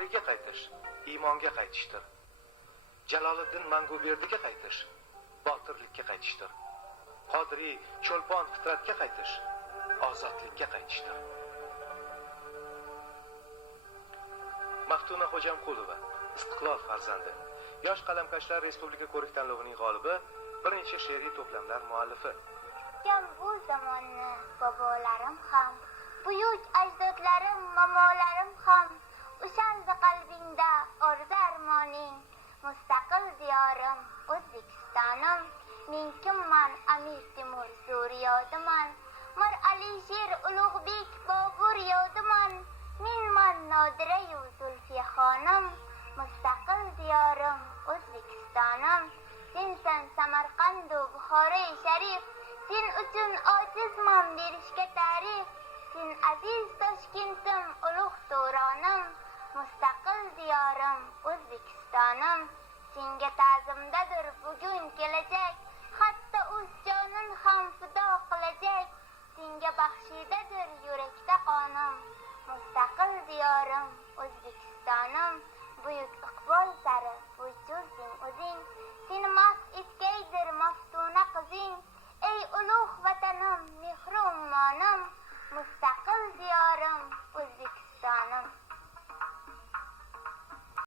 voriyga qaytish iymonga qaytishdir. Jaloliddin Manguberdiga qaytish botirlikka qaytishdir. Qodiriy Cho'lpon fitratga qaytish ozodlikka qaytishdir. Maftuna Xo'jamqulova Istiqlol farzandi, yosh qalamkashlar respublika ko'rik-tanlovining g'olibi, birinchi she'riy to'plamlar muallifi. Kam bu zamonni bobolarim ham, buyuk ajdodlarim, mamolarim ham, o'shanda qalbingda orzu armoning, mustaqil diyorim O'zbekistonim. Men kimman? Amir Temur Suriyodiman, Mir Alisher Ulug'bek Bobur yodiman. Menman Nodira Zulfiya xonim, mustaqil diyorim O'zbekistonim. Sensan Samarqand va Buxoro sharif, sen uchun ojizman berishga ta'rif. Sen aziz Toshkentim, ulug' Turonim, mustaqil diyorim O'zbekistonim. Senga ta'zimdadir bugun kelajak,